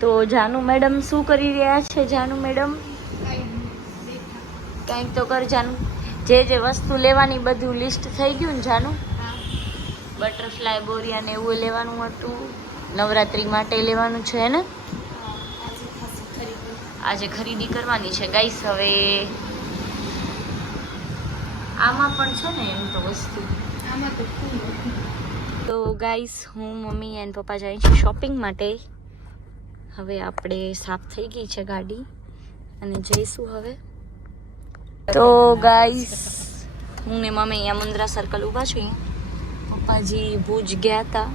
તો જાનુ મેડમ શું કરી રહ્યા છે જાનુ મેડમ? કંઈક તો કર જાનુ. જે જે વસ્તુ લેવાની બધું લિસ્ટ થઈ ગયું ને જાનુ? બટરફ્લાય બોરિયા ને એવું લેવાનું હતું. નવરાત્રી માટે લેવાનું છે ને? આજે ખરીદી કરવાની છે ગાઈસ. હવે આમાં પણ છે ને એમ તો વસ્તુ. આમાં તો તો ગાઈસ હું મમ્મી એન્ડ પપ્પા જાય છે શોપિંગ માટે. હવે આપણે સાફ થઈ ગઈ છે ગાડી અને જઈશું હવે. તો ગાઈસ, હું ને મમ્મી અહીંયા મુન્દ્રા સર્કલ ઊભા છીએ. પપ્પાજી ભુજ ગયા હતા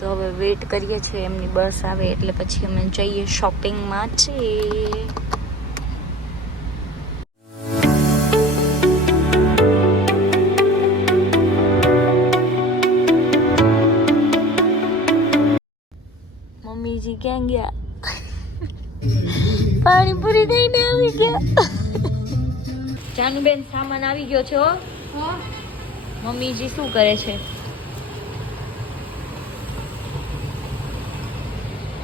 તો હવે વેઇટ કરીએ છીએ, એમની બસ આવે એટલે પછી અમે જઈએ શોપિંગ માટે મમ્મીજી ક્યાં ગયા પાણીપુરી કઈને આવી ગયા જાનુબેન સામાન આવી ગયો છે મમ્મીજી શું કરે છે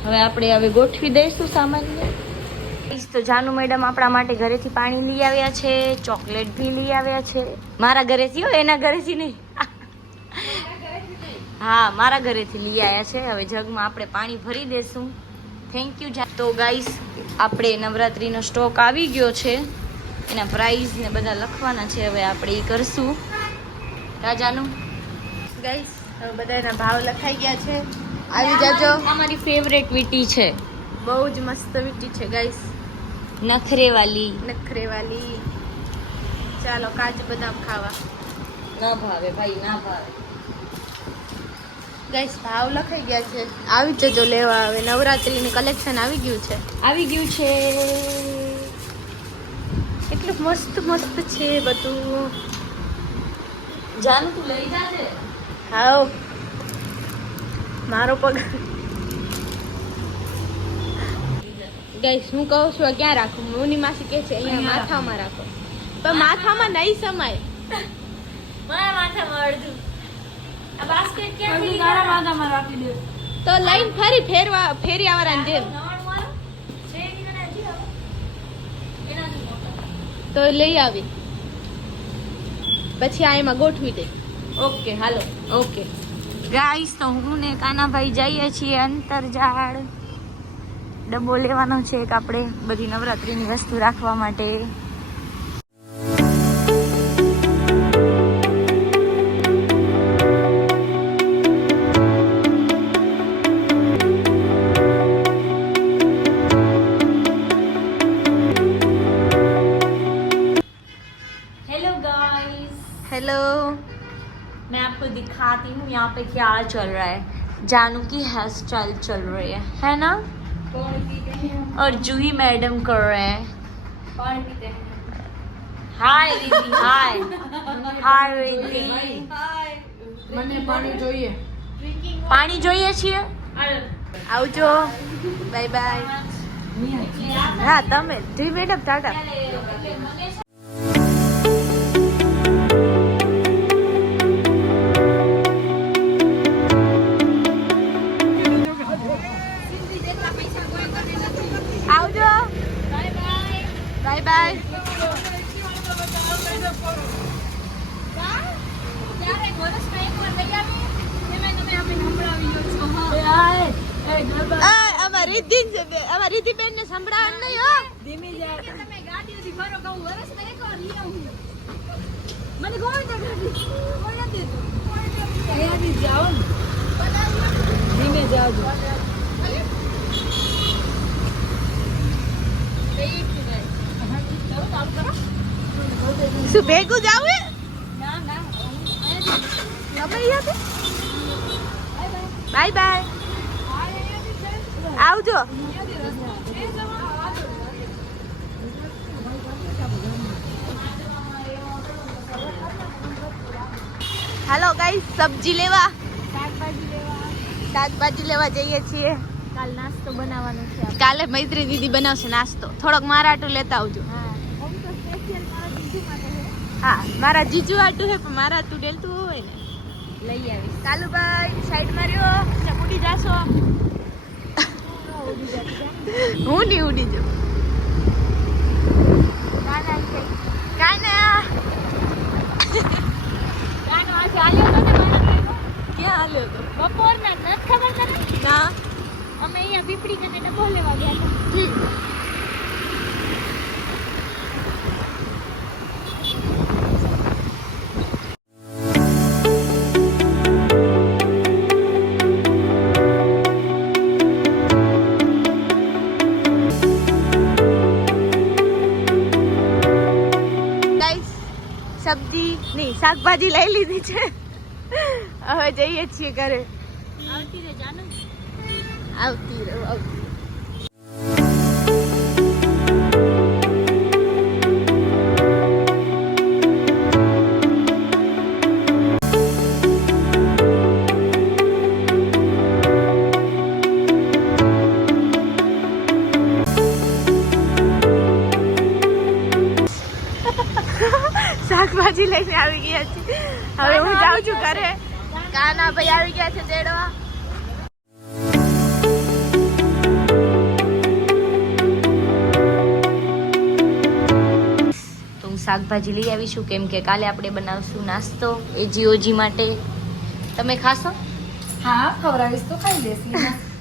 હવે આપણે હવે ગોઠવી દઈશું સામાનને તો જાનુ મેડમ આપણા માટે ઘરેથી પાણી લઈ આવ્યા છે ચોકલેટ બી લઈ આવ્યા છે મારા ઘરેથી હો એના ઘરેથી નહીં હા મારા ઘરેથી લઈ આવ્યા છે. હવે જગમાં આપણે પાણી ભરી દેશું. થેન્ક યુ તો ગાઈસ આપણે નવરાત્રીનો સ્ટોક આવી ગયો છે. એના પ્રાઇઝ ને બધા લખવાના છે. હવે આપણે એ કરશું. રાજાનું? ગાઈસ હવે બધાના ભાવ લખાઈ ગયા છે. આવી જાજો. અમારી ફેવરેટ વીટી છે. બહુ જ મસ્ત વીટી છે ગાઈસ નખરેવાલી. નખરેવાલી. ચાલો કાજુ બદામ ખાવા. ના ભાવે ભાઈ ના ભાવે. ગાઈસ ભાવ લખાઈ ગયા છે. આવી જજો લેવા હવે નવરાત્રીનું કલેક્શન આવી ગયું છે. આવી ગયું છે. એટલું મસ્ત મસ્ત છે બધું. જાનું તું લઈ જાજે હાવ મારો પગ. ગાઈસ હું કહું છું ક્યાં રાખું. મોની માસી કે છે અહીંયા માથામાં રાખો. પણ માથામાં નહીં સમાય. મારા માથામાં અડધું. આ બાસ્કેટ ક્યાં થી ગારા બાંધા માં રાખી દે તો લઈને ફરી ફેરવા ફેરી આવવાના જેમ. તો લઈ આવી. પછી આ એમાં ગોઠવી દે. ઓકે હાલો. ઓકે. ગાઈસ તો હું ને કાનાભાઈ જઈએ છીએ અંતરજાળ. ડબ્બો લેવાનો છે એક આપણે. બધી નવરાત્રીની વસ્તુ રાખવા માટે. गाइस હેલો मैं आपको दिखाती हूँ यहाँ पे क्या चल रहा है जानू की हेयर स्टाइल चल रही है है ना और जूही मैडम कर रहे हैं हाय दीदी हाय हाय दीदी મને પાણી જોઈએ પાણી જોઈએ છીએ આવજો બાય બાય હા તમે જી મેડમ ટાટા બે. અમાર રિદ્ધિ બેન ને સંભળાવવાનું નહીં હો. ધીમી આવું મને ગોવિંદ અહીંયાથી જાઓ ને. ધીમે જાઓ શું ભેગું જાવ ના ના તમે બાય બાય. આવજો. હાલો ગાઈ સબ્જી લેવા. શાકભાજી લેવા. જઈએ છીએ. કાલ નાસ્તો બનાવવાનો છે કાલે મૈત્રી દીદી બનાવશે નાસ્તો. થોડોક મારા આટું લેતા આવજો. હા તો મારા જીજુ આટું હે પણ મારા આટું ડેલતું હોય ને. લઈ આવીશ. કાલુભાઈ સાઈડ માર્યો બુડી જાશો. હું નહીં ઉડી જાઉં બપોરના નથી ખબર તને? ના. અમે અહીંયા પીપળી કને ડબ્બો લેવા ગયા હતા. નહીં શાકભાજી લઈ લીધી છે. હવે જઈએ છીએ ઘરે. આવતી રે જાનું આવતી રહો આવતી શાકભાજી લઈને આવી ગયા છે હવે હું જાઉં છું ઘરે. કાના ભાઈ આવી ગયા છે તેડવા. શાકભાજી લઈ આવીશું કેમ કે કાલે આપણે બનાવશું નાસ્તો એ જીઓજી માટે. તમે ખાશો? હા, ખવડાવીશ તો ખાઈ લેશ.